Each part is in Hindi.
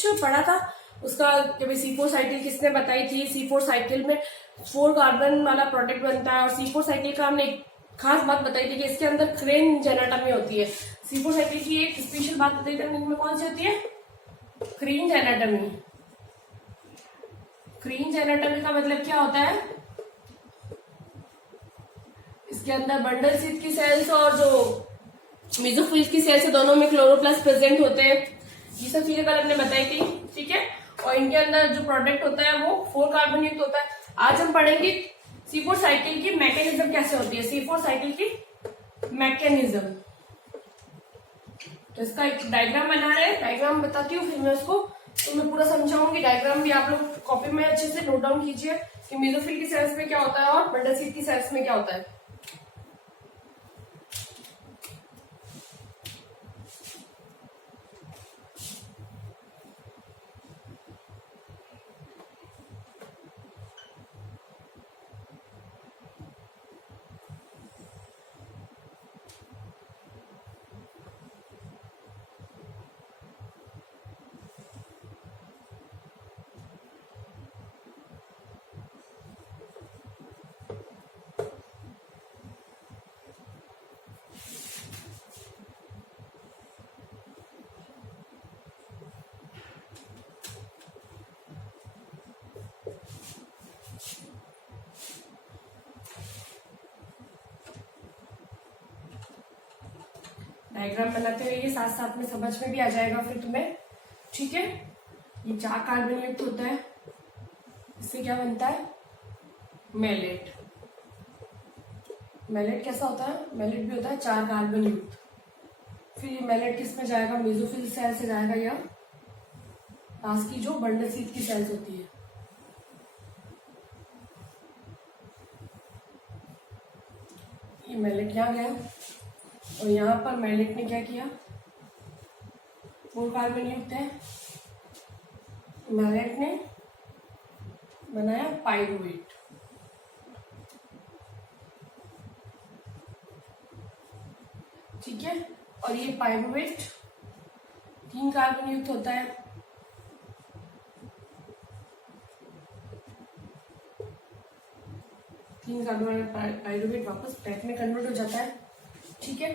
कुछ पढ़ा था उसका कि भाई C4 साइकिल किसने बताई थी। C4 साइकिल में 4 कार्बन वाला प्रोडक्ट बनता है और C4 साइकिल का हमने एक खास बात बताई थी कि इसके अंदर क्रेन एनाटॉमी होती है। C4 साइकिल की एक स्पेशल बात बताई थी, इनमें कौन सी होती है? Crane anatomy. क्रेन एनाटॉमी का मतलब क्या होता है? इसके अंदर बंडल सीट की सेल्स और जो मेसोफिल की सेल्स है दोनों में क्लोरोप्लास्ट प्रेजेंट होते हैं। ये सब चीजें कल हमने बताई थी, ठीक है। और इनके अंदर जो प्रोडक्ट होता है वो 4 कार्बन युक्त होता है। आज हम पढ़ेंगे C4 साइकिल की मैकेनिज्म कैसे होती है, C4 साइकिल की मैकेनिज्म। तो इसका एक डायग्राम बना रहे हैं, डायग्राम बताती हूँ फिर मैं उसको तो मैं पूरा समझाऊंगी। डायग्राम भी आप लोग कॉपी में अच्छे से नोट डाउन कीजिए कि मेसोफिल की सेल्स में क्या होता है और बंडल सीट की सेल्स में क्या होता है। डायग्राम बनाते रहिए, साथ साथ में समझ में भी आ जाएगा फिर तुम्हें, ठीक है। ये 4 कार्बन युक्त होता है, इससे क्या बनता है? मेलेट। मेलेट कैसा होता है? मेलेट भी होता है 4 कार्बन युक्त। फिर ये मेलेट किस में जाएगा? मेसोफिल सेल से जाएगा या पास की जो बंडल सीट की सेल्स होती है। ये मेलेट यहाँ गया और यहाँ पर मेलेट ने क्या किया? 4 कार्बन युक्त है, मेलेट ने बनाया पाइरुवेट। ठीक है, और ये पाइरुवेट 3 कार्बन युक्त होता है। तीन कार्बन वाला पाइरुवेट वापस पैक में कन्वर्ट हो जाता है, ठीक है।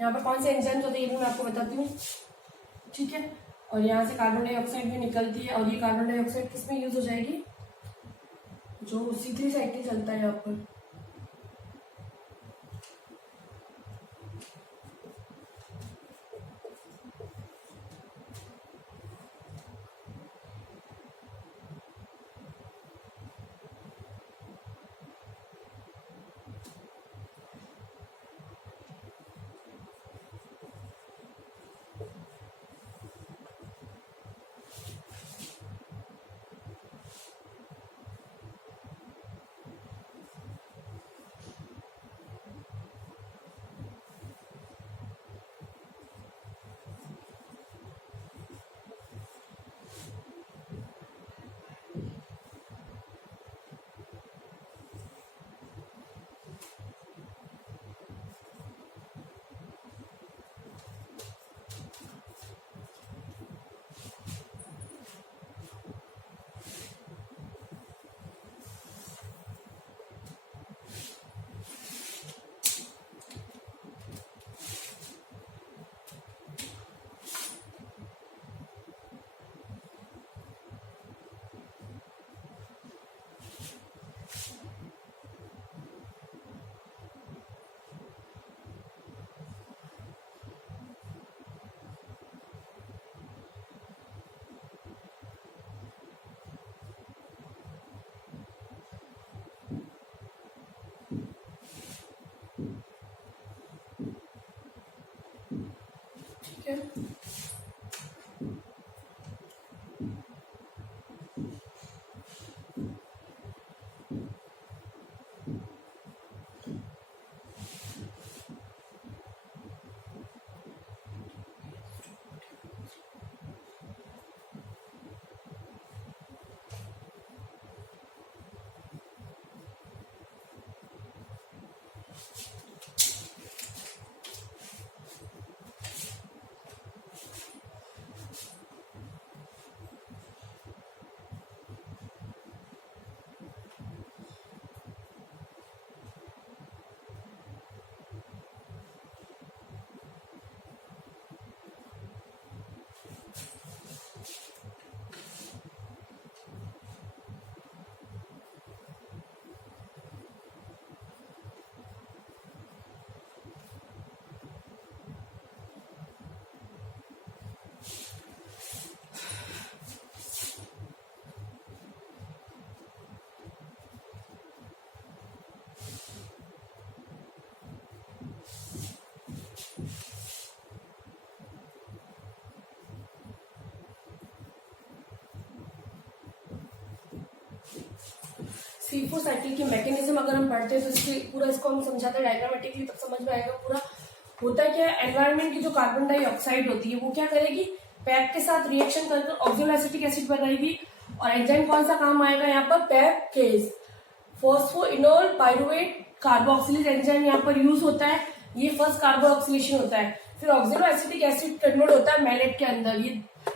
यहाँ पर कौन से एंजाइम्स होते हैं ये भी मैं आपको बताती हूँ, ठीक है। और यहाँ से कार्बन डाइऑक्साइड भी निकलती है और ये कार्बन डाइऑक्साइड किस में यूज हो जाएगी? जो C3 साइकिल चलता है यहाँ पर। ठीक है, C4 साइकिल की मैकेनिज्म अगर हम पढ़ते हैं तो इसकी पूरा इसको हम समझाते हैं डायग्रामेटिकली, तब समझ में आएगा पूरा। होता क्या है, एनवायरमेंट की जो कार्बन डाइऑक्साइड होती है वो क्या करेगी, पैप के साथ रिएक्शन कर ऑक्सोएसिटिक एसिड बनाएगी। और एंजाइम कौन सा काम आएगा यहाँ पर, PEP case phosphoenolpyruvate carboxylase enzyme यहाँ पर यूज होता है। ये फर्स्ट कार्बोक्सिलेशन होता है। फिर ऑक्सोएसिटिक एसिड कन्वर्ट होता है मैलेट के अंदर। ये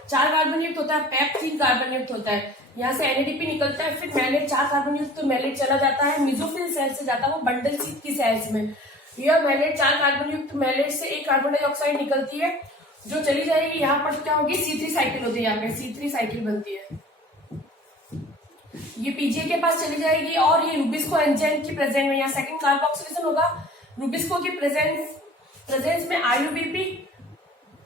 4 कार्बन युक्त होता है, पैप 3 कार्बन युक्त होता है। यहाँ से NADP निकलता है, फिर मैलेट 4 कार्बन युक्त तो मैलेट चला जाता है मेसोफिल सेल से, जाता है वो बंडल शीथ की सेल्स में। यह मैलेट 4 कार्बन युक्त मैलेट से एक कार्बन डाइऑक्साइड निकलती है जो चली जाएगी यहाँ पर, तो क्या होगी, C3 साइकिल होती है। यहाँ पे C3 साइकिल बनती है, ये PGA के पास चली जाएगी। और ये रुबिस्को एंजाइम की प्रेजेंस में, यहाँ सेकंड कार्बोक्सिलेशन होगा। रुबिस्को की प्रेजेंस में RUBP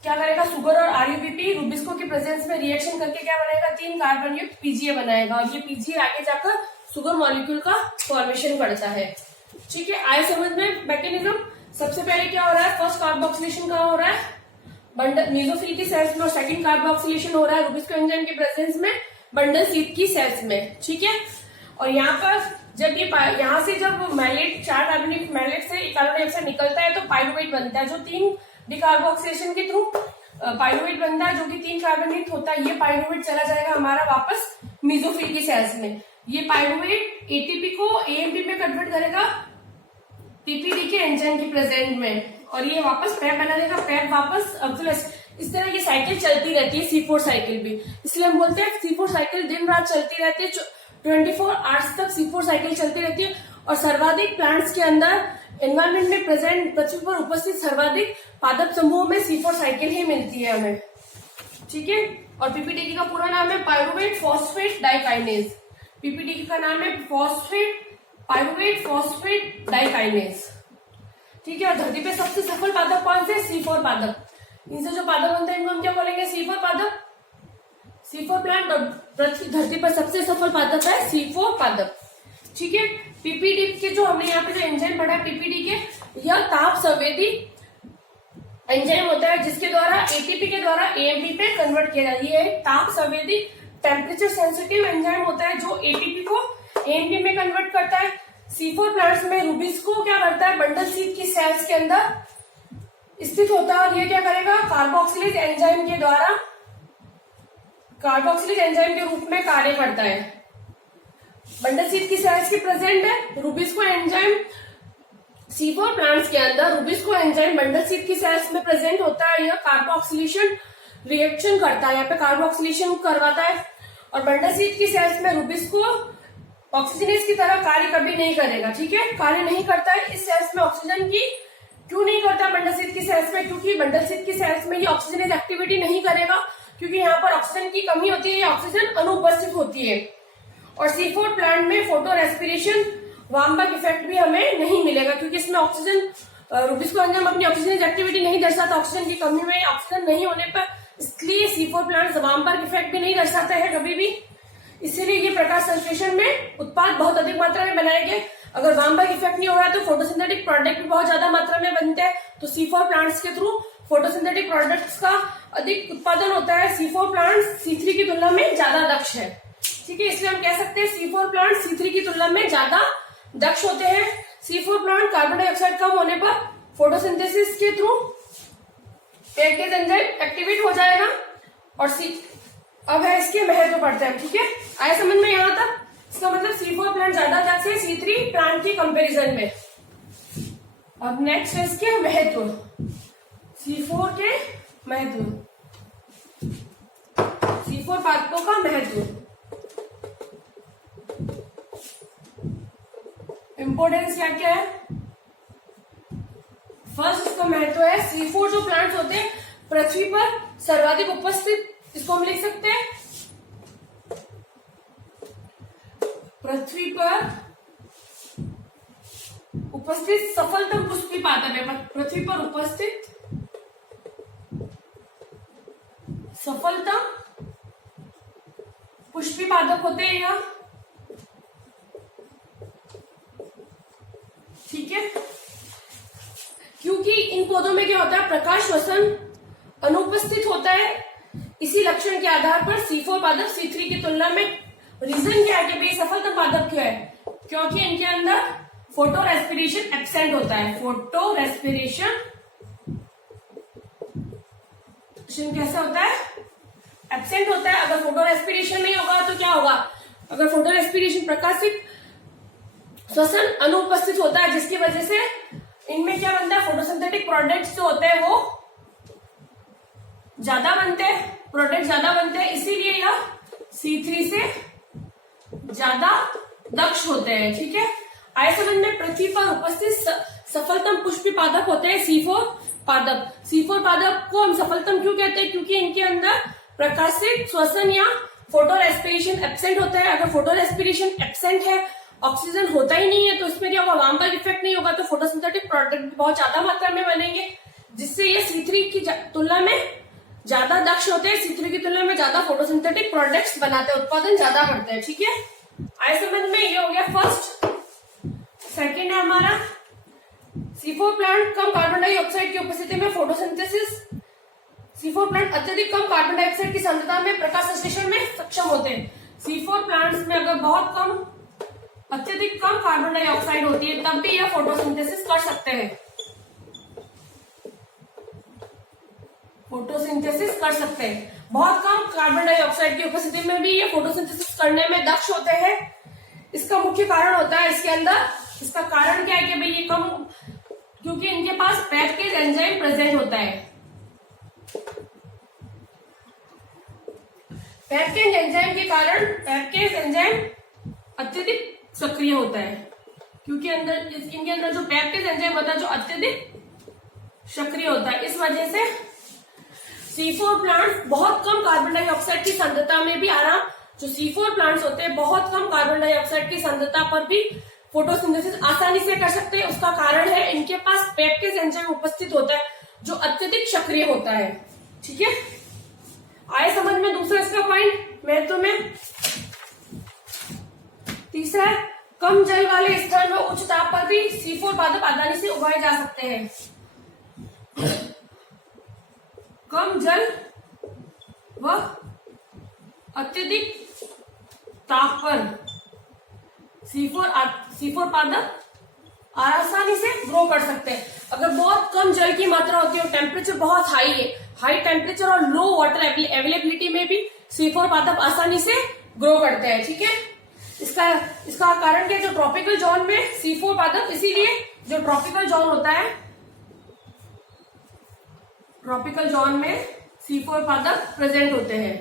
क्या करेगा, शुगर और RUBP रुबिस्को की प्रेजेंस में रिएक्शन करके क्या बनाएगा, 3 कार्बन युक्त PGA बनाएगा। और ये PGA आगे जाकर शुगर मॉलिक्यूल का फॉर्मेशन करता है। ठीक है, आए समझ में मैकेनिज्म। सबसे पहले क्या हो रहा है, फर्स्ट कार्बोक्सिलेशन कहाँ हो रहा है, बंडल मेसोफिल की सेल्स में। और सेकंड कार्बोक्सिलेशन हो रहा है रुबिस्को एंजाइम की प्रेजेंस में बंडल शीथ की सेल्स में। ठीक है, और यहाँ पर जब ये यहाँ से जब मैलेट 4 कार्बनिक मैलेट से कार्बन डाइऑक्साइड निकलता है तो पाइरुवेट बनता है, जो 3 डिकार्बोक्सिलेशन के थ्रू पाइरुवेट बनता है, जो कि 3 कार्बनिक होता है। ये पाइरुवेट चला जाएगा हमारा वापस मेसोफिल की सेल्स में। ये पाइरुवेट ATP को AMP में कन्वर्ट करेगा PPD के एंजाइम की प्रेजेंट में, और ये वापस पैप बना देगा, पैप वापस इस तरह ये साइकिल चलती रहती है, C4 साइकिल भी। इसलिए हम बोलते हैं C4 साइकिल दिन रात चलती रहती है, 24 आवर्स तक C4 साइकिल चलती रहती है। और सर्वाधिक प्लांट्स के अंदर एनवायरमेंट में प्रेजेंट पृथ्वी पर उपस्थित सर्वाधिक पादप समूह में C4 साइकिल ही मिलती है हमें। ठीक है, और PPD का पूरा नाम है पाइरुवेट फॉस्फेट डाइकाइनेज। PPD का नाम है पाइरुवेट फॉस्फेट डाइकाइनेज। ठीक है, और धरती पे सबसे सफल पादप कौन से, C4 पादप। इनसे जो पादप बनते हैं इनको हम क्या बोलेंगे, C4 पादप। C4 प्लांट, और धरती पर सबसे सफल पादप है C4 पादप। ठीक है, PPD के जो हमने यहाँ पे जो एंजाइम पढ़ा है PPD के, यह ताप संवेदी एंजाइम होता है जिसके द्वारा ATP के द्वारा AMP पे कन्वर्ट किया जाता है। ये ताप संवेदी टेम्परेचर सेंसिटिव एंजाइम होता है जो ATP को AMP में कन्वर्ट करता है। C4 प्लांट्स में रुबिस्को क्या करता है, बंडल शीथ की सेल्स के अंदर स्थित होता है। और ये क्या करेगा, कार्बोक्सिलेज एंजाइम के द्वारा कार्बोक्सिलेज एंजाइम के रूप में कार्य करता है। बंडल शीथ की सेल्स की प्रेजेंट है रुबिस्को एंजाइम। C4 प्लांट्स के अंदर रुबिस्को एंजाइम बंडल शीथ की सेल्स में प्रेजेंट होता है। यह कार्बोक्सिलेशन रिएक्शन करता है, यहाँ पे कार्बोक्सिलेशन करवाता है। और बंडल शीथ की सेल्स में रुबिस्को ऑक्सीजनेज की तरह कार्य कभी नहीं करेगा। ठीक है, कार्य नहीं करता है इस सेल्स में ऑक्सीजन की। क्यों नहीं करता बंडल शीथ की सेल्स में, क्योंकि बंडल शीथ की सेल्स में ये ऑक्सीजनेज एक्टिविटी नहीं करेगा, क्योंकि यहाँ पर ऑक्सीजन की कमी होती है, ये ऑक्सीजन अनुपस्थित होती है। और C4 प्लांट में फोटो रेस्पिरेशन वार्मबर्ग इफेक्ट भी हमें नहीं मिलेगा, क्योंकि इसमें ऑक्सीजन रुबिस्को एंजाइम अपनी ऑक्सीजनेज एक्टिविटी नहीं दर्शाता ऑक्सीजन की कमी में, ऑक्सीजन नहीं होने पर, इसलिए C4 प्लांट वार्मबर्ग इफेक्ट भी नहीं दर्शाता है कभी भी। इसीलिए ये प्रकाश संश्लेषण में उत्पाद बहुत अधिक मात्रा में बनाएंगे। अगर वार्मबर्ग इफेक्ट नहीं हो रहा है तो फोटोसिंथेटिक प्रोडक्ट भी बहुत ज्यादा मात्रा में बनते हैं। तो C4 प्लांट्स के थ्रू फोटोसिंथेटिक प्रोडक्ट्स का अधिक उत्पादन होता है। C4 प्लांट्स C3 की तुलना में ज्यादा दक्ष है। ठीक है, इसलिए हम कह सकते हैं C4 प्लांट C3 की तुलना में ज्यादा दक्ष होते हैं। C4 प्लांट कार्बन डाइऑक्साइड कम होने पर फोटोसिंथेसिस के थ्रू पेक्टेज एंजाइम एक्टिवेट हो जाएगा। और अब है इसके महत्व पढ़ते हैं। ठीक है, आए समझ में यहाँ तक। इसका मतलब C4 प्लांट ज्यादा दक्ष है C3 प्लांट की कंपैरिजन में। अब नेक्स्ट है इसके महत्व, C4 के महत्व, C4 पादपों का महत्व, इंपोर्टेंस क्या क्या है। फर्स्ट इसका महत्व है, C4 जो प्लांट्स होते हैं पृथ्वी पर सर्वाधिक उपस्थित, इसको हम लिख सकते हैं पृथ्वी पर उपस्थित सफलतम पुष्पी पादप है। पृथ्वी पर उपस्थित सफलतम पुष्पी पादप होते हैं यह। ठीक है, क्योंकि इन पौधों में क्या होता है, प्रकाश श्वसन अनुपस्थित होता है। इसी लक्षण के आधार पर C4 पादप C3 की तुलना में, रीजन क्या है कि भाई सफलतम पादप क्यों है, क्योंकि इनके अंदर फोटो रेस्पिरेशन एब्सेंट होता है। फोटो रेस्पिरेशन कैसा होता है? एब्सेंट होता है। अगर फोटो रेस्पिरेशन नहीं होगा तो क्या होगा? अगर फोटो रेस्पिरेशन प्रकाशित श्वसन अनुपस्थित होता है, जिसकी वजह से इनमें क्या बनता है? फोटोसिंथेटिक प्रोडक्ट्स जो होते हैं वो ज्यादा बनते हैं, प्रोडक्ट ज्यादा बनते हैं, इसीलिए यह C3 से ज्यादा दक्ष होते हैं। ठीक है। आइए समझ में, पृथ्वी पर उपस्थित सफलतम पुष्पी पादप होते हैं C4 पादप। C4 पादप को हम सफलतम क्यों कहते हैं? क्योंकि इनके अंदर प्रकाशित श्वसन या फोटो रेस्पिरेशन एब्सेंट होता है। अगर फोटो रेस्पिरेशन एब्सेंट है, ऑक्सीजन होता ही नहीं है, तो इसमें क्या होगा? वार्मबल्ब इफेक्ट नहीं होगा, तो फोटोसिंथेटिक प्रोडक्ट बहुत ज्यादा मात्रा में बनेंगे, जिससे ये C3 की तुलना में ज्यादा दक्ष होते हैं। C3 की तुलना में ज्यादा फोटोसिंथेटिक प्रोडक्ट्स बनाते हैं, उत्पादन ज्यादा करते हैं। ठीक है। आइए समझ में, ये हो गया फर्स्ट। सेकेंड है हमारा C4 प्लांट कम कार्बन डाइऑक्साइड की उपस्थिति में फोटोसिंथेसिस। C4 प्लांट अत्यधिक कम कार्बन डाइऑक्साइड की सांद्रता में प्रकाश संश्लेषण में सक्षम होते हैं। C4 प्लांट्स में अगर बहुत कम, अत्यधिक कम कार्बन डाइऑक्साइड होती है, तब भी यह फोटोसिंथेसिस कर सकते हैं। फोटोसिंथेसिस कर सकते हैं। बहुत कम कार्बन डाइऑक्साइड की उपस्थिति में भी ये फोटोसिंथेसिस करने में दक्ष होते हैं। इसका मुख्य कारण होता है इसके अंदर, इसका कारण क्या है कि भाई ये कम, क्योंकि इनके पास पैकेज एंजाइम प्रेजेंट होता है। पैकेज एंजाइम के कारण पैकेज एंजाइम अत्यधिक सक्रिय होता है, क्योंकि इनके अंदर जो पैकेज एंजाइम होता है जो अत्यधिक सक्रिय होता है। इस वजह से C4 प्लांट्स बहुत कम कार्बन डाइऑक्साइड की सांद्रता में भी आराम, जो C4 प्लांट्स होते हैं बहुत कम कार्बन डाइऑक्साइड की सांद्रता पर भी फोटोसिंथेसिस आसानी से कर सकते हैं। उसका कारण है इनके पास पैकेज एंजाइम उपस्थित होता है जो अत्यधिक सक्रिय होता है। ठीक है। आए समझ में दूसरा इसका पॉइंट महत्व में। तीसरा है कम जल वाले स्थान व उच्च ताप पर भी C4 पादप आसानी से उगाए जा सकते हैं। कम जल व अत्यधिक ताप पर C4 पादप आसानी से ग्रो कर सकते हैं। अगर बहुत कम जल की मात्रा होती है और टेम्परेचर बहुत हाई है, हाई टेम्परेचर और लो वाटर अवेलेबिलिटी में भी C4 पादप आसानी से ग्रो करते हैं। ठीक है। इसका कारण क्या? जो ट्रॉपिकल जोन में C4 पादप, इसीलिए जो ट्रॉपिकल जोन होता है, ट्रॉपिकल जोन में C4 पादप प्रेजेंट होते हैं।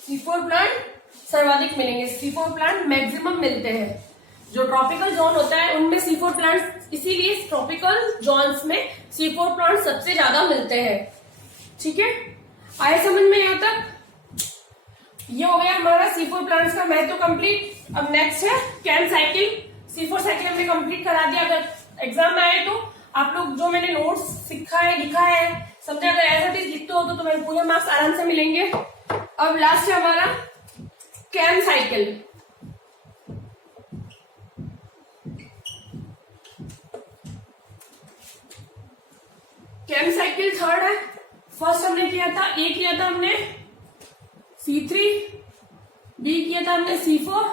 C4 प्लांट सर्वाधिक मिलेंगे, C4 प्लांट मैक्सिमम मिलते हैं। जो ट्रॉपिकल जोन होता है उनमें C4 प्लांट, इसीलिए ट्रॉपिकल जोन्स में C4 प्लांट सबसे ज्यादा मिलते हैं। ठीक है। आए समझ में यहां तक? ये हो गया हमारा C4 प्लांट्स का महत्व कंप्लीट। अब नेक्स्ट है कैम साइकिल। C4 साइकिल हमने कंप्लीट करा दिया। अगर एग्जाम में आए तो आप लोग जो मैंने नोट्स सीखा है, लिखा है, समझे, अगर ऐसा चीज लिखते हो तो तुम्हें पूरे मार्क्स आराम से मिलेंगे। अब लास्ट है हमारा CAM cycle. CAM cycle third है। फर्स्ट हमने किया था, ए किया था हमने C3, बी किया था हमने C4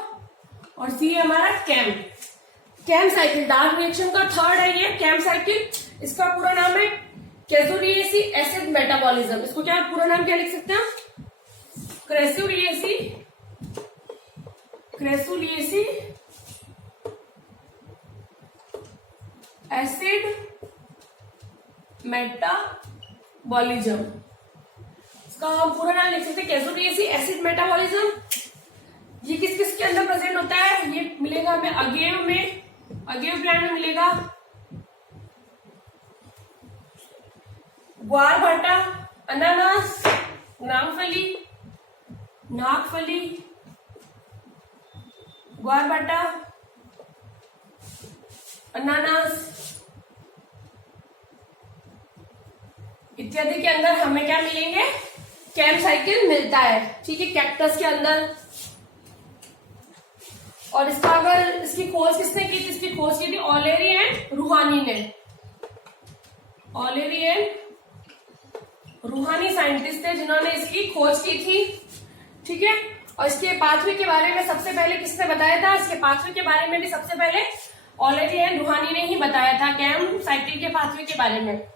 और सी हमारा CAM. CAM cycle dark reaction का थर्ड है ये कैम साइकिल। इसका पूरा नाम है कैसुरिएसी एसिड मेटाबॉलिज्म। इसको क्या पूरा नाम क्या लिख सकते हैं? क्रेसुलिएसी एसिड मेटाबॉलिज्म। इसका हम पूरा नाम लिख सकते हैं कैसुलिएसी एसिड मेटाबॉलिज्म। ये किस किस के अंदर प्रेजेंट होता है? ये मिलेगा हमें अगेव में, अगेव प्लांट में मिलेगा, ग्वारभाटा, अनानास, नागफली, ग्वारभाटा, अनानास इत्यादि के अंदर हमें क्या मिलेंगे? कैम साइकिल मिलता है। ठीक है। कैक्टस के अंदर। और इसका अगर इसकी खोज किसने की थी? इसकी खोज की थी ऑलेरी एंड रूहानी ने। ऑलेरी एंड रूहानी साइंटिस्ट थे जिन्होंने इसकी खोज की थी। ठीक है। और इसके पाथवे के बारे में सबसे पहले किसने बताया था? इसके पाथवे के बारे में भी सबसे पहले ऑलरेडी एन रूहानी ने ही बताया था, कैम साइकिल के पाथवे के बारे में।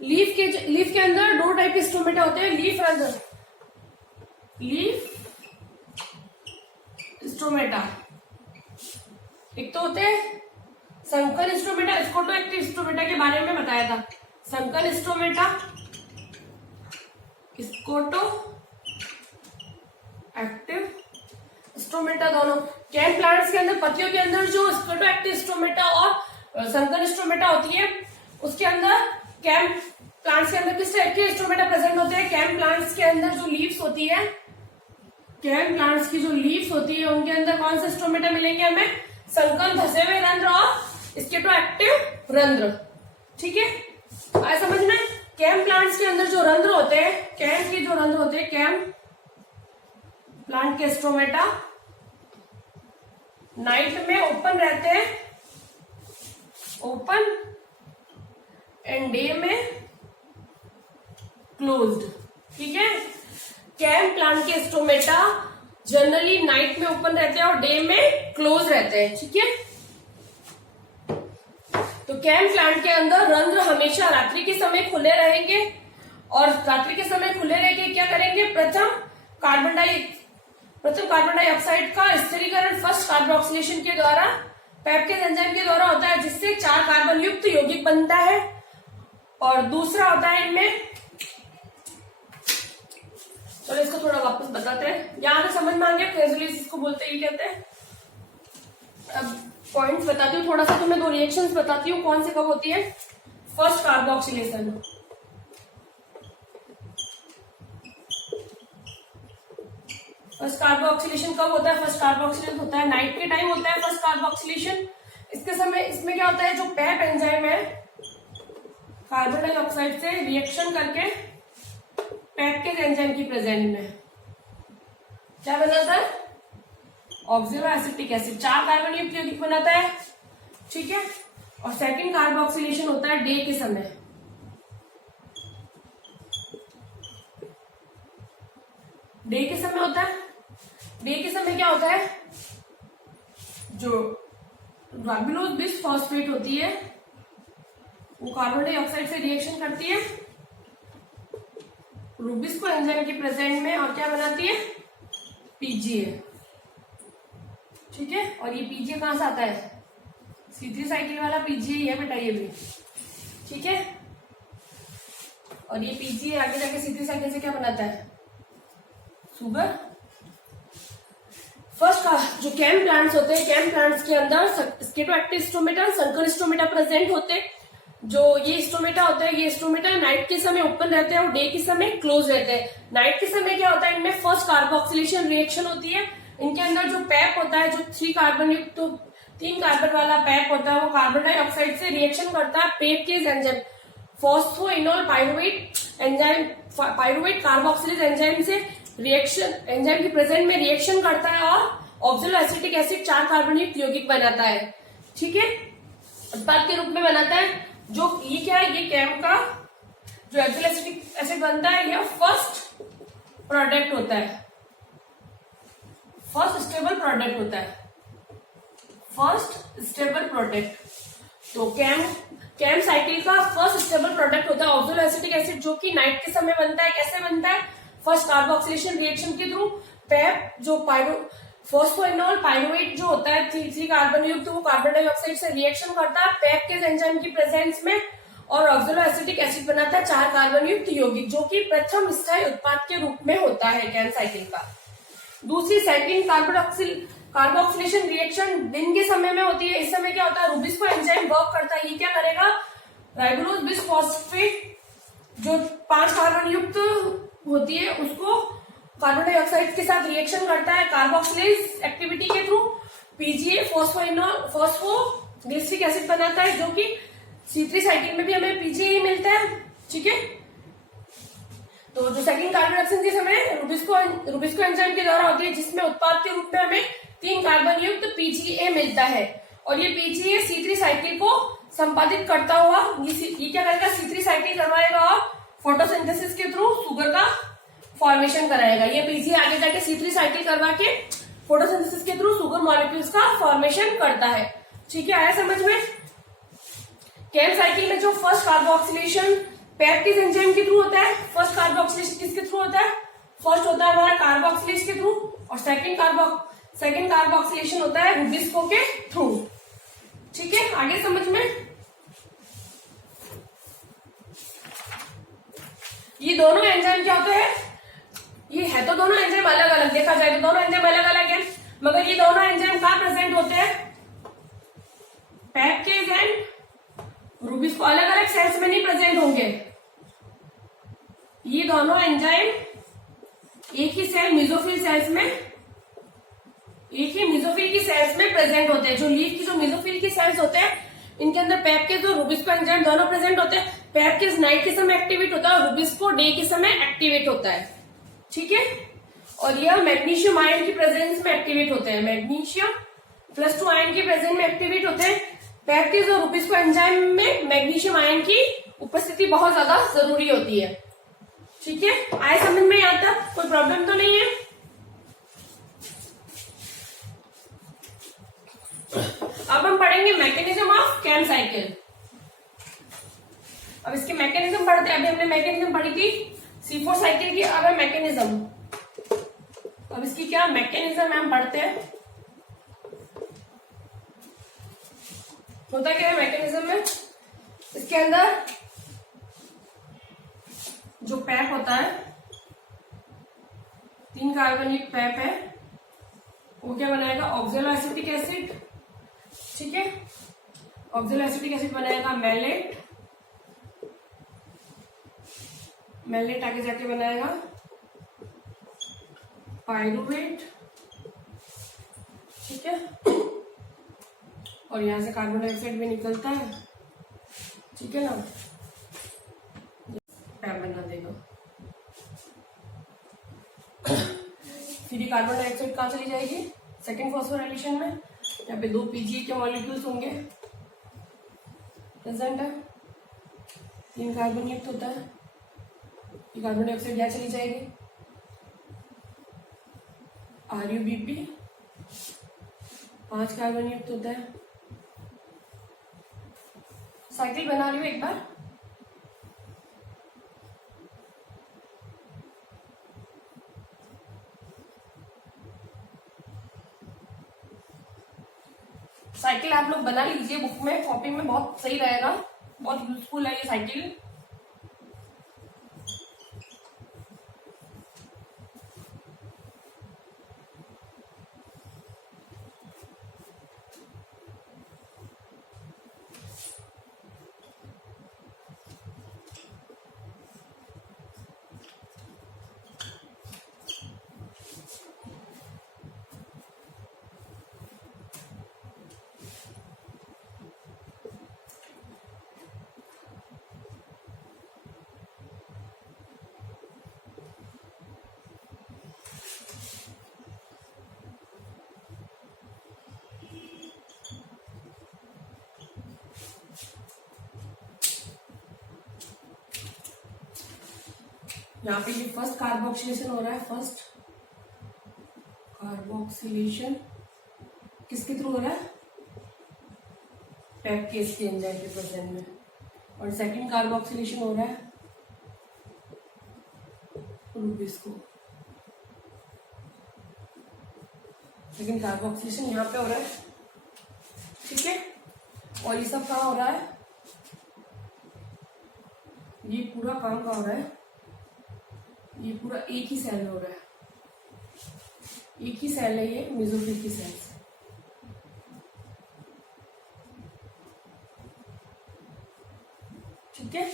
लीफ के अंदर दो टाइप के स्टोमेटा होते हैं, लीफ स्टोमेटा। एक तो होते हैं संकर स्टोमेटा, स्कोटोएक्टिव स्टोमेटा के बारे में बताया था। संकर स्टोमेटा, स्कोटो एक्टिव स्टोमेटा दोनों। कैम प्लांट्स के अंदर, पत्तियों के अंदर जो स्कोटो एक्टिव स्टोमेटा और संकर स्टोमेटा होती है, उसके अंदर कैम प्लांट्स के अंदर किस टाइप के स्टोमेटा प्रेजेंट होते हैं? कैम प्लांट्स के अंदर जो लीव्स होती है, कैम प्लांट्स की जो लीव्स होती है उनके अंदर कौन से स्टोमेटा मिलेंगे हमें? संकर धसे हुए रंध्र और स्केटो एक्टिव रंध्र। ठीक है, आया समझ में? कैम प्लांट्स के अंदर जो रंध्र होते हैं, कैम के जो रंध्र होते हैं, कैम प्लांट के स्टोमेटा नाइट में ओपन रहते हैं, ओपन, एंड डे में क्लोज्ड। ठीक है, कैम प्लांट के स्टोमेटा जनरली नाइट में ओपन रहते हैं और डे में क्लोज रहते हैं। ठीक है, तो कैम प्लांट के अंदर रंध्र हमेशा रात्रि के समय खुले रहेंगे और रात्रि के समय खुले रह के क्या करेंगे? प्रथम कार्बन डाइऑक्साइड का स्थिरीकरण फर्स्ट कार्बोक्सिलेशन के द्वारा, पेप्टेज एंजाइम के द्वारा होता है, जिससे 4 कार्बन युक्त यौगिक बनता है। और दूसरा होता है इनमें, चलो इसको थोड़ा वापस बताते हैं, यहां से समझ में आ गया फ्रेजुलिस इसको बोलते हैं, कहते हैं। अब पॉइंट्स बताती हूँ थोड़ा सा, तो मैं 2 रिएक्शंस बताती हूँ कौन से कब होती है। फर्स्ट कार्बोक्सिलेशन, फर्स्ट कार्बोक्सिलेशन कब होता है? फर्स्ट कार्बोक्सिलेशन होता है नाइट के टाइम होता है फर्स्ट कार्बोक्सिलेशन। इसके समय इसमें क्या होता है, जो पेप एंजाइम है कार्बन डाइऑक्साइड से रिएक्शन करके पेप्टेज एंजाइम की प्रेजेंस में क्या बनाता है? ऑक्सिलो एसिटिक एसिड, 4 कार्बन युक्त यौगिक बनाता है। ठीक है, और सेकंड कार्बोक्सिलेशन होता है डे के समय। डे के समय होता है, डे के समय क्या होता है, जो राइबोलोज बिस फॉस्फेट होती है वो कार्बन डाइऑक्साइड से रिएक्शन करती है रूबिस्को एंजाइम की प्रेजेंट में और क्या बनाती है? पीजीए। ठीक है, और ये पीजीए कहां से आता है? C3 साइकिल वाला पीजीए है बेटा, ये भी। ठीक है, और ये पीजीए आगे जाके C3 साइकिल से क्या बनाता है? शुगर। फर्स्ट का जो कैम प्लांट्स होते हैं, कैम प्लांट्स के अंदर स्केटो एक्टिव स्टोमेटा, संकर स्टोमेटा प्रेजेंट होते हैं। जो ये स्टोमेटा होता है, ये स्टोमेटा नाइट के समय ओपन रहते हैं और डे के समय क्लोज रहते हैं। नाइट के समय क्या होता है, इनमें फर्स्ट कार्बोक्सिलेशन रिएक्शन होती है। इनके अंदर जो पैप होता है, जो 3 कार्बन युक्त, तो 3 कार्बन वाला पैप होता है, वो कार्बन डाइऑक्साइड से रिएक्शन करता है पेप्टेज enzyme, phosphoenol pyruvate enzyme, pyruvate carboxylase enzyme से रिएक्शन, एंजाइम की प्रेजेंट में रिएक्शन करता है और ऑक्सिलो एसिटिक एसिड 4 कार्बन युक्त यौगिक बनाता है। ठीक है, उत्पाद के रूप में बनाता है। जो ये क्या है, ये कैम का जो ऑक्सिलो एसिटिक एसिड बनता है, यह फर्स्ट प्रोडक्ट होता है, फर्स्ट स्टेबल प्रोडक्ट होता है, फर्स्ट स्टेबल प्रोडक्ट। तो कैम साइकिल का फर्स्ट स्टेबल प्रोडक्ट होता है ऑक्सिलो एसिटिक एसिड, जो कि नाइट के समय बनता है। कैसे बनता है? फर्स्ट कार्बोक्सिलेशन रिएक्शन के थ्रू। पेप जो फॉस्फोइनोल पाइरुवेट जो होता है 3 कार्बन युक्त, वो कार्बन डाइऑक्साइड से रिएक्शन करता है पेप्टेज एंजाइम की प्रेजेंस में और ऑक्सिलो एसिटिक एसिड बनाता है 4 कार्बन युक्त यौगिक, जो कि प्रथम स्थायी उत्पाद के रूप में होता है कैम साइकिल का। दूसरी सेकंड कार्बोक्सिलेशन रिएक्शन दिन के समय में होती है। इस समय क्या होता है, रूबिस्को एंजाइम वर्क करता है। ये क्या करेगा, राइबोलोज बिस फॉस्फेट जो 5 कार्बन युक्त होती है उसको कार्बन डाइऑक्साइड के साथ रिएक्शन करता है कार्बोक्सिलेज एक्टिविटी के थ्रू, पीजीए फॉस्फोग्लिसरिक एसिड बनाता है, जो कि C3 साइकिल में भी हमें पीजीए ही मिलता है। ठीक है, तो जो सेकंड कार्बन रिएक्शन के समय रूबिस्को एंजाइम के द्वारा होती है, जिसमें उत्पाद के रूप में हमें 3 कार्बन युक्त पीजीए मिलता है और ये पीजीए C3 साइकिल को संपादित करता हुआ ये क्या करेगा, C3 साइकिल करवाएगा और फोटोसिंथेसिस के थ्रू शुगर का फॉर्मेशन कराएगा। ये पीसीए आगे जाके C3 साइकिल करवा के फोटोसिंथेसिस के थ्रू सुगर मॉलिक्यूल्स का फॉर्मेशन करता है। ठीक है, आया समझ में? केम साइकिल में जो फर्स्ट कार्बोक्सिलेशन पेप्टिज एंजाइम के थ्रू होता है, फर्स्ट कार्बोक्सिलेशन किसके थ्रू होता है? फर्स्ट होता है हमारा कार्बोक्सिलेज के थ्रू, और सेकंड कार्बोक्सिलेशन होता है रुबिस्को के थ्रू। ठीक है, आगे समझ में? ये दोनों एंजाइम क्या होते हैं? ये है तो दोनों एंजाइम अलग अलग, देखा जाए तो दोनों एंजाइम अलग अलग है, मगर ये दोनों एंजाइम कहां प्रेजेंट होते हैं? पेप्टेज एंड रुबिस्को। अलग अलग सेल्स में नहीं प्रेजेंट होंगे। ये दोनों एंजाइम एक ही सेल मेसोफिल सेल्स में, एक ही मेसोफिल की सेल्स में प्रेजेंट होते हैं। जो लीफ की जो मेसोफिल की सेल्स होते हैं, इनके अंदर पेप्टेज और रुबिस्को एंजाइम दोनों प्रेजेंट होते हैं। पेप्टेज नाइट के समय एक्टिवेट होता है और रुबिस्को डे के समय एक्टिवेट होता है। ठीक है, और यह मैग्नीशियम आयन की प्रेजेंस में एक्टिवेट होते हैं। मैग्नीशियम +2 आयन की प्रेजेंस में एक्टिवेट होते हैं। पेप्टेज और रुबिस्को एंजाइम में मैग्नीशियम आयन की उपस्थिति बहुत ज्यादा जरूरी होती है। ठीक है, आए समझ में? यहां तक कोई प्रॉब्लम तो नहीं है? अब हम पढ़ेंगे मैकेनिज्म ऑफ केम साइकिल। अब इसके मैकेनिज्म पढ़ते हैं। अभी हमने मैकेनिज्म पढ़ी थी C4 साइकिल की, अब है मैकेनिज्म। अब इसकी क्या मैकेनिज्म है हम पढ़ते हैं। होता क्या है मैकेनिज्म में? इसके अंदर जो पैप होता है, 3 कार्बनिक पैप है, वो क्या बनाएगा? Oxaloacetic acid. ठीक है, ऑक्सैलोएसिटिक एसिड बनाएगा मैलेट। मैलेट आगे जाके बनाएगा पायरुवेट। ठीक है, और यहां से कार्बन डाइऑक्साइड भी निकलता है। ठीक है ना, पैप बना देगा। फिर ये कार्बन डाइऑक्साइड कहां चली जाएगी? सेकेंड फॉस्फोराइलेशन में। यहाँ पे 2 PGA के मॉलिक्यूल्स होंगे प्रेजेंट है, 3 कार्बन युक्त होता है। ये कार्बन डाइऑक्साइड यहाँ चली जाएगी, RuBp 5 कार्बन युक्त होता है। साइकिल बना रही हूं एक बार। साइकिल आप लोग बना लीजिए बुक में, कॉपी में, बहुत सही रहेगा, बहुत यूजफुल है ये साइकिल। यहाँ पे ये फर्स्ट कार्बोक्सिलेशन हो रहा है। फर्स्ट कार्बोक्सिलेशन किसके थ्रू हो रहा है? पेप्टेज के एंजाइम के प्रेजेंस में। और सेकंड कार्बोक्सिलेशन हो रहा है रुबिस्को। सेकंड कार्बोक्सिलेशन यहाँ पे हो रहा है। ठीक है, और ये सब कहाँ हो रहा है? ये पूरा काम कहाँ हो रहा है? ये पूरा एक ही सेल में हो रहा है। एक ही सेल है ये, मेसोफिल की सेल। ठीक है,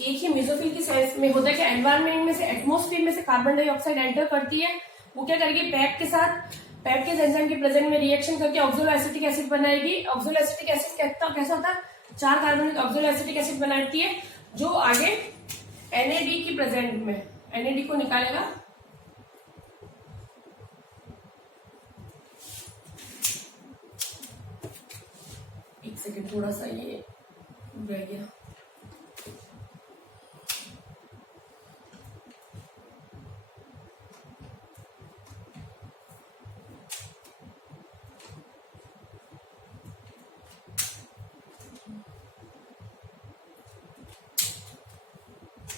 एक ही मेसोफिल की सेल्स में होता है कि एनवायरनमेंट में से, एटमॉस्फेयर में से कार्बन डाइऑक्साइड एंटर करती है। वो क्या करेगी? पैप के साथ, पैप के एंजाइम के प्रेजेंट में रिएक्शन करके ऑक्सैलोएसिटिक एसिड बनाएगी। ऑक्सैलोएसिटिक एसिड कैसा होता है? 4 कार्बन ऑक्सैलोएसिटिक एसिड बनाती है, जो आगे NAD की प्रेजेंट में NAD को निकालेगा। एक सेकेंड, थोड़ा सा ये रह गया।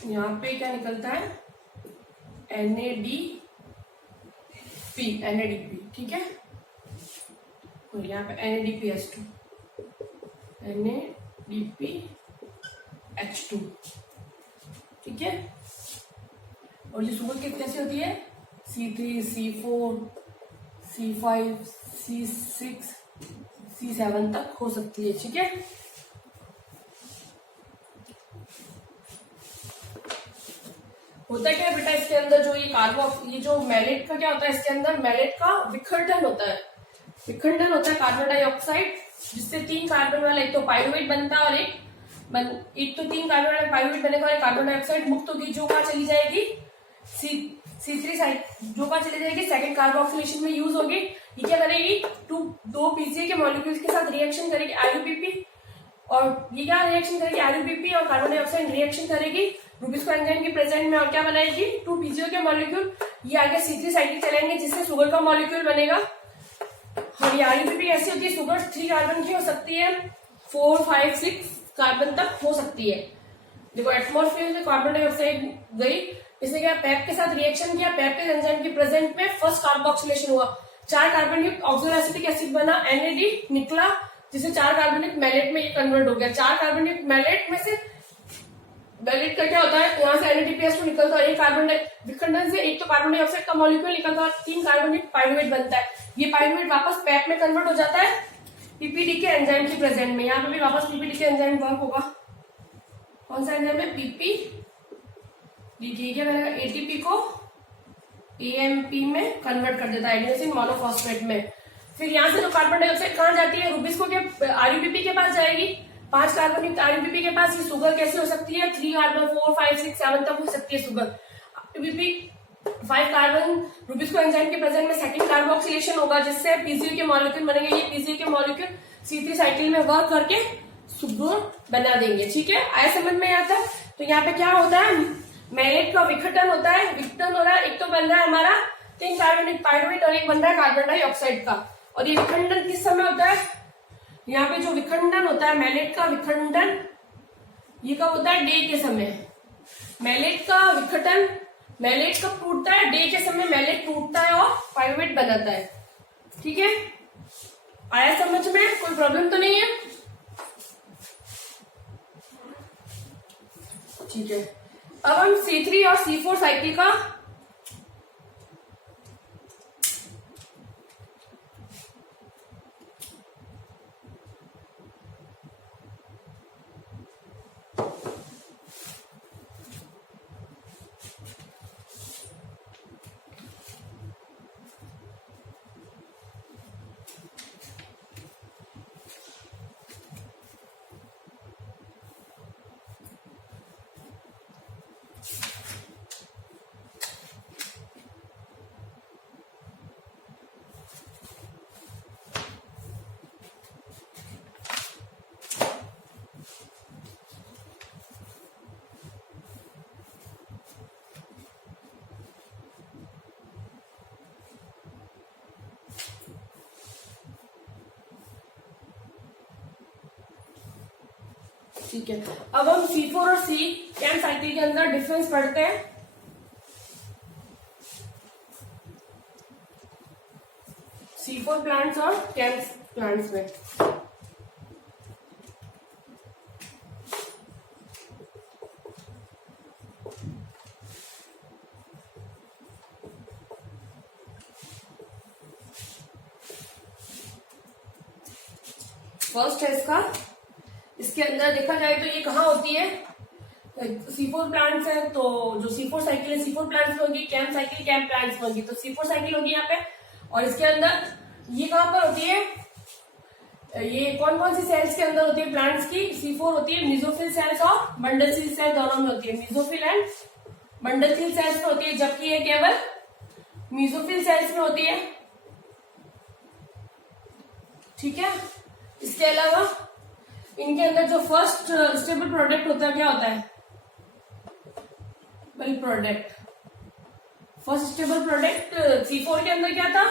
यहाँ पे क्या निकलता है, NADP, ठीक है। और यहाँ पे NADPH2, NADPH2, ठीक है। और ये शुगर कैसे होती है, C3, C4, C5, C6, C7 तक हो सकती है, ठीक है। होता क्या है बेटा इसके अंदर, जो ये जो मैलेट का क्या होता है, इसके अंदर मैलेट का विखंडन होता है, कार्बन डाइऑक्साइड, जिससे 3 कार्बन वाला एक तो पाइरुवेट बनता है और एक तो 3 कार्बन वाला पाइरुवेट बनेगा और कार्बन डाइऑक्साइड मुक्त होगी, जो कहाँ चली जाएगी, C3 साइड, जो कहाँ चली जाएगी, सेकंड कार्बोक्सिलेशन में यूज होगी। ये क्या करेगी, दो पीसीए के मॉलिक्यूल्स के साथ रिएक्शन करेगी आरयूपीपी, और ये क्या रिएक्शन करेगी, आरयूपीपी और कार्बन डाइऑक्साइड रिएक्शन करेगी रूबिस्को एंजाइम के प्रेजेंट में, और क्या बनाएगी, 2 पीसीओ के मॉलिक्यूल, ये आगे C3 साइकिल चलेंगे, जिससे शुगर का मॉलिक्यूल बनेगा। और ये आरयूपीपी कैसी होती है, शुगर 3 कार्बन की हो सकती है, 4, 5, 6 कार्बन तक हो सकती है। देखो एटमोस्फेयर से कार्बन डाइऑक्साइड गई, इसने क्या पैप के साथ रिएक्शन किया, पैप के एंजाइम के प्रेजेंट में फर्स्ट कार्बोक्सिलेशन हुआ, 4 कार्बन युक्त ऑक्सोएसिटिक एसिड बना, NAD निकला, जिसे 4 कार्बनिक मैलेट में ये कन्वर्ट हो गया। 4 कार्बनिक मैलेट में से मैलेट का क्या होता है, यहाँ से NADPH2 निकलता है, एक कार्बन विखंडन से एक तो कार्बन डाइऑक्साइड का मॉलिक्यूल निकलता है, 3 कार्बनिक पाइरुवेट बनता है। ये पाइरुवेट वापस पैप में कन्वर्ट हो जाता है PPD के एंजाइम के प्रेजेंट में। यहाँ पे भी वापस PPD के एंजाइम वर्क होगा, कौन सा एंजाइम है, PPD, क्या करेगा, ATP को AMP में कन्वर्ट कर देता है, एडिनोसिन मोनोफॉस्फेट में। फिर यहाँ से जो कार्बन डाइऑक्साइड कहाँ जाती है, रूबिस्को के आरयूपीपी के पास जाएगी, 5 कार्बन युक्त आरयूपीपी के पास। ये शुगर कैसे हो सकती है, 3 कार्बन, 4, 5, 6, 7 तक हो सकती है शुगर। आरयूपीपी 5 कार्बन रूबिस्को एंजाइम के प्रेजेंट में सेकंड कार्बोक्सिलेशन होगा, जिससे पीसीयू के मॉलिक्यूल बनेंगे। ये पीसीयू के मॉलिक्यूल C3 साइकिल में वर्क करके शुगर बना देंगे, ठीक है। आया समझ में आता है। तो यहाँ पे क्या होता है, मैलेट का विघटन होता है, विघटन हो रहा है, एक तो बन रहा है हमारा 3 कार्बनिक पाइरुवेट और एक बन रहा है कार्बन डाइऑक्साइड का। और ये विखंडन किस समय होता है, यहाँ पे जो विखंडन होता है, मैलेट का विखंडन, ये कब होता है, डे के समय। मैलेट का विघटन, मैलेट कब टूटता है, डे के समय मैलेट टूटता है और पाइरुवेट बनाता है, ठीक है। आया समझ में, कोई प्रॉब्लम तो नहीं है, ठीक है। अब हम C3 और C4 साइकिल का ठीक है। अब हम C4 और C कैम साइकिल के अंदर डिफरेंस पढ़ते हैं। C4 प्लांट्स और कैम प्लांट्स में फर्स्ट है इसके अंदर देखा जाए तो ये कहाँ होती है, C4 प्लांट्स है, तो जो C4 साइकिल है C4 प्लांट्स में होगी, कैम साइकिल कैम प्लांट्स में होगी, तो C4 साइकिल होगी यहाँ पे। और इसके अंदर ये कहाँ पर होती है, ये कौन कौन सी सेल्स के अंदर होती है प्लांट्स की, C4 होती है मीजोफिल सेल्स और बंडलशील सेल दोनों में होती है, मीजोफिल एंड बंडलशील सेल्स में होती है, जबकि ये केवल मीजोफिल सेल्स में होती है, ठीक है। इसके अलावा इनके अंदर जो फर्स्ट स्टेबल प्रोडक्ट होता है क्या होता है, well product. First stable product C4 के अंदर क्या था,